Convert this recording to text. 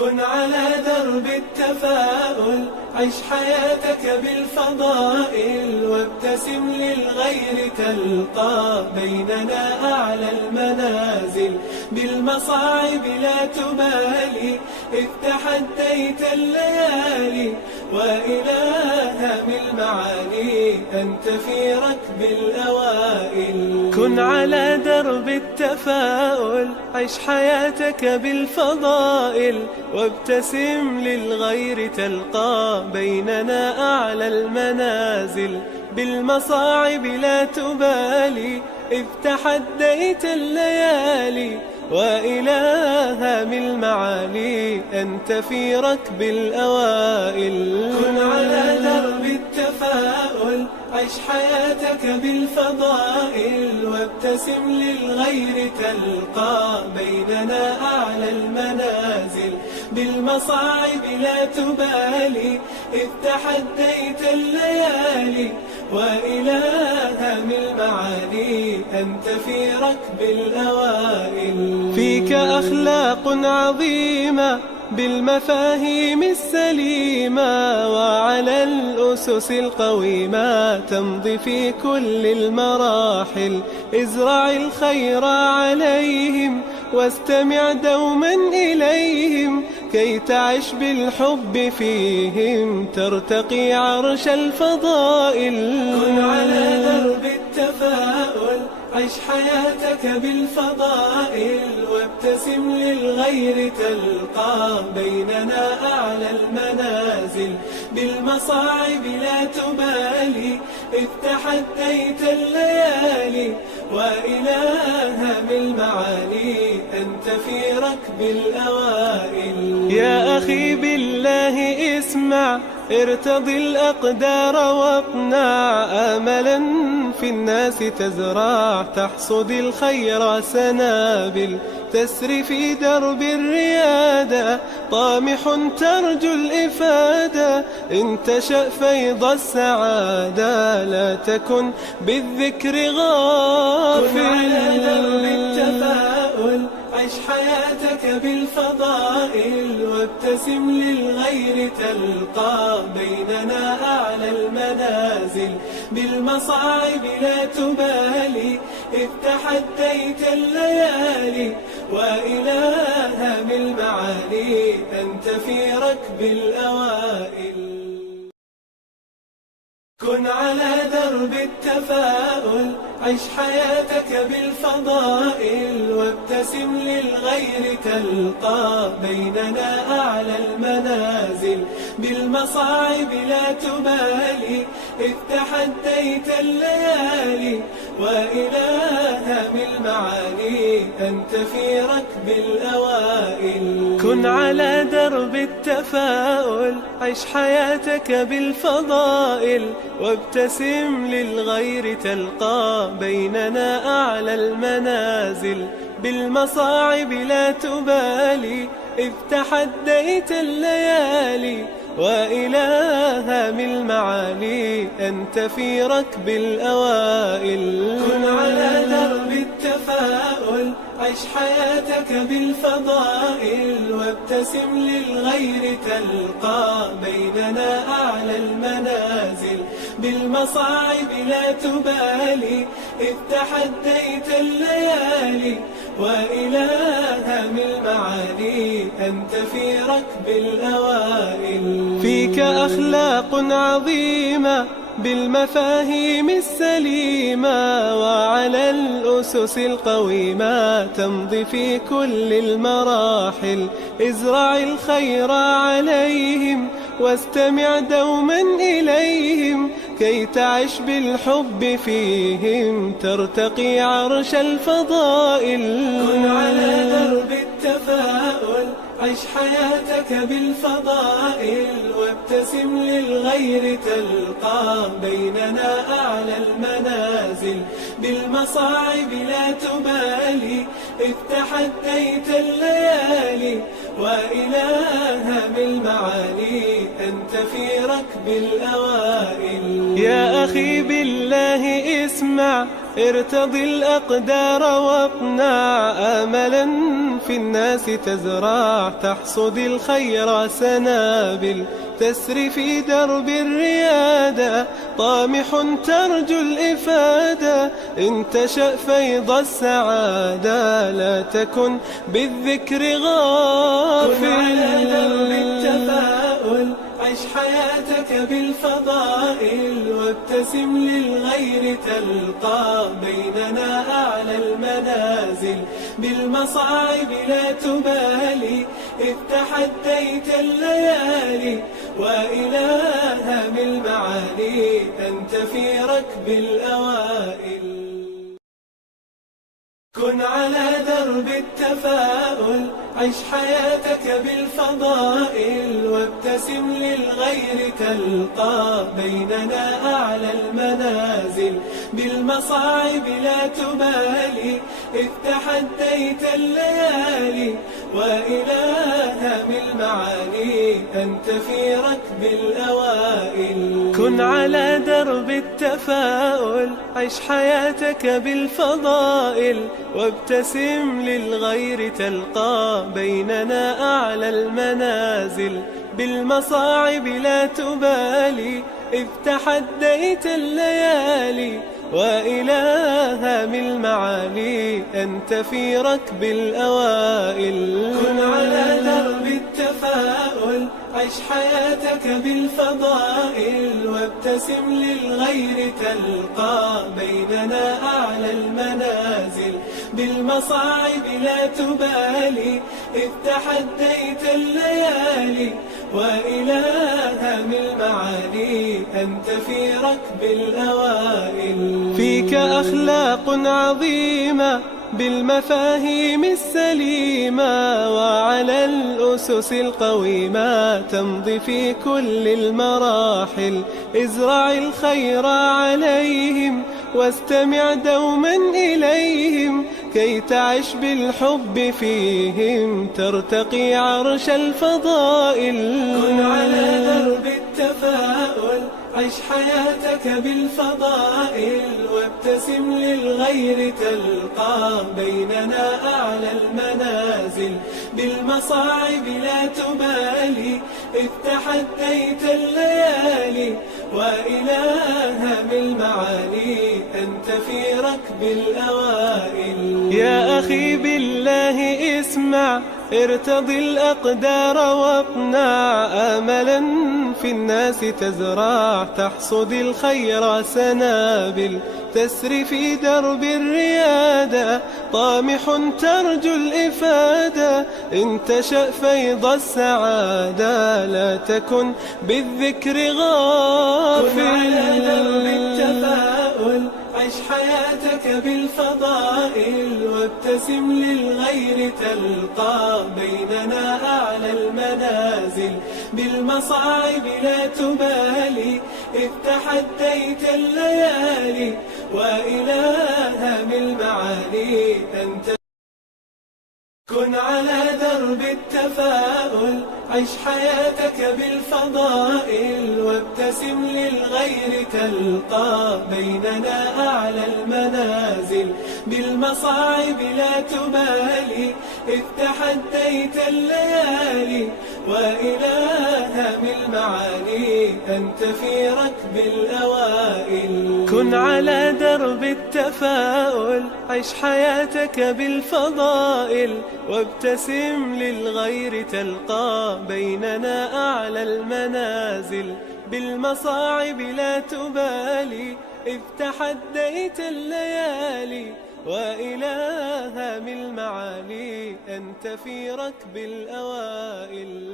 كن على درب التفاؤل، عش حياتك بالفضائل، وابتسم للغير تلقى بيننا أعلى المنازل. بالمصاعب لا تبالي، إذ تحديت الليالي، وإلى هام المعالي أنت في ركب الأوائل. كن على درب التفاؤل، عش حياتك بالفضائل، وابتسم للغير تلقى بيننا أعلى المنازل. بالمصاعب لا تبالي، إذ تحديت الليالي، وإلى هام المعالي أنت في ركب الأوائل. كن على درب التفاؤل، عش حياتك بالفضائل، وابتسم للغير تلقى بيننا أعلى المنازل. بالمصاعب لا تبالي، إذ تحديت الليالي، وإلى هام المعالي أنت في ركب الأوائل. فيك أخلاق عظيمة بالمفاهيم السليمة، وعلى الأسس القويمة تمضي في كل المراحل. ازرع الخير عليهم، واستمع دوما إليهم، كي تعش بالحب فيهم ترتقي عرش الفضائل. كن على درب التفاؤل، عش حياتك بالفضائل، وابتسم للغير تلقى بيننا أعلى المنازل. بالمصاعب لا تبالي، إذ تحديت الليالي، وإلى هام المعالي أنت في ركب الأوائل. يا أخي بالله اسمع، ارتضي الأقدار واقنع، آملا في الناس تزرع، تحصد الخير سنابل. تسري في درب الريادة، طامح ترجو الإفادة، إن تشأ فيض السعادة، لا تكن بالذكر غافل. كن على درب التفاؤل، عش حياتك بالفضائل، وابتسم للغير تلقى بيننا أعلى المنازل. بالمصاعب لا تبالي، إذ تحديت الليالي، وإلى هام المعالي أنت في ركب الأوائل. كن على درب التفاؤل، عش حياتك بالفضائل، وابتسم للغير تلقى بيننا أعلى المنازل. بالمصاعب لا تبالي، إذ تحديت الليالي، وإلى هام المعالي أنت في ركب الأوائل. كن على درب التفاؤل، عش حياتك بالفضائل، وابتسم للغير تلقى بيننا أعلى المنازل. بالمصاعب لا تبالي، إذ تحديت الليالي، وإلى هام المعالي أنت في ركب الأوائل. كن على درب التفاؤل، عش حياتك بالفضائل، وابتسم للغير تلقى بيننا أعلى المنازل. بالمصاعب لا تبالي، إذ تحديت الليالي، وإلى هام المعالي أنت في ركب الأوائل. فيك أخلاق عظيمة بالمفاهيم السليمة، وعلى الأسس القويمة تمضي في كل المراحل. ازرع الخير عليهم، واستمع دوما إليهم، كي تعش بالحب فيهم ترتقي عرش الفضائل. كن على درب التفاؤل، عش حياتك بالفضائل، وابتسم للغير تلقى بيننا أعلى المنازل. بالمصاعب لا تبالي، إذ تحديت الليالي، وإلى هام المعالي أنت في ركب الأوائل. يا أخي بالله اسمع، ارتضي الأقدار واقنع آملا في الناس تزرع، تحصد الخير سنابل تسري في درب الريادة، طامح ترجو الإفادة إن تشأ فيض السعادة، لا تكن بالذكر غافل. كن على درب التفاؤل، عش حياتك بالفضائل، وابتسم للغير تلقى بيننا أعلى المنازل، بالمصاعب لا تبالي إذ تحديت الليالي، وإلها بالمعالي أنت في ركب الأوائل. كن على درب التفاؤل، عش حياتك بالفضائل، وابتسم للغير تلقى بيننا أعلى المنازل، بالمصاعب لا تبالي إذ تحديت الليالي، وإلها بالمعالي أنت في ركب الأوائل. كن على درب التفاؤل، عش حياتك بالفضائل، وابتسم للغير تلقى بيننا أعلى المنازل، بالمصاعب لا تبالي إذ تحديت الليالي، وإلها بالمعالي أنت في ركب الأوائل. كن على درب التفاؤل، عش حياتك بالفضائل، وابتسم للغير تلقى بيننا أعلى المنازل، بالمصاعب لا تبالي إذ تحديت الليالي، وإلها بالمعالي أنت في ركب الأوائل. فيك أخلاق عظيمة بالمفاهيم السليمة، وعلى الأسس القويمة تمضي في كل المراحل، ازرع الخير عليهم واستمع دوما إليهم، كي تعش بالحب فيهم ترتقي عرش الفضائل. كن على درب التفاؤل، عش حياتك بالفضائل، وابتسم للغير تلقى بيننا أعلى المنازل، بالمصاعب لا تبالي إذ تحديت الليالي، وإلها بالمعالي أنت في ركب الأوائل. يا أخي بالله اسمع، ارتضي الأقدار واقنع آملا في الناس تزرع، تحصد الخير سنابل تسري في درب الريادة، طامح ترجو الإفادة إن تشأ فيض السعادة، لا تكن بالذكر غافل. كن على درب التفاؤل، عش حياتك بالفضائل، وابتسم للغير تلقى بيننا أعلى المنازل، بالمصاعب لا تبالي إذ تحديت الليالي، وإلها بالمعالي أنت. كن على درب التفاؤل، عش حياتك بالفضائل، وابتسم للغير تلقى بيننا أعلى المنازل، بالمصاعب لا تبالي إذ تحديت الليالي، وإلها بالمعالي أنت في ركب الأوائل. كن على درب التفاؤل، عش حياتك بالفضائل، وابتسم للغير تلقى بيننا أعلى المنازل، بالمصاعب لا تبالي إذ تحديت الليالي، وإلها بالمعالي أنت في ركب الأوائل.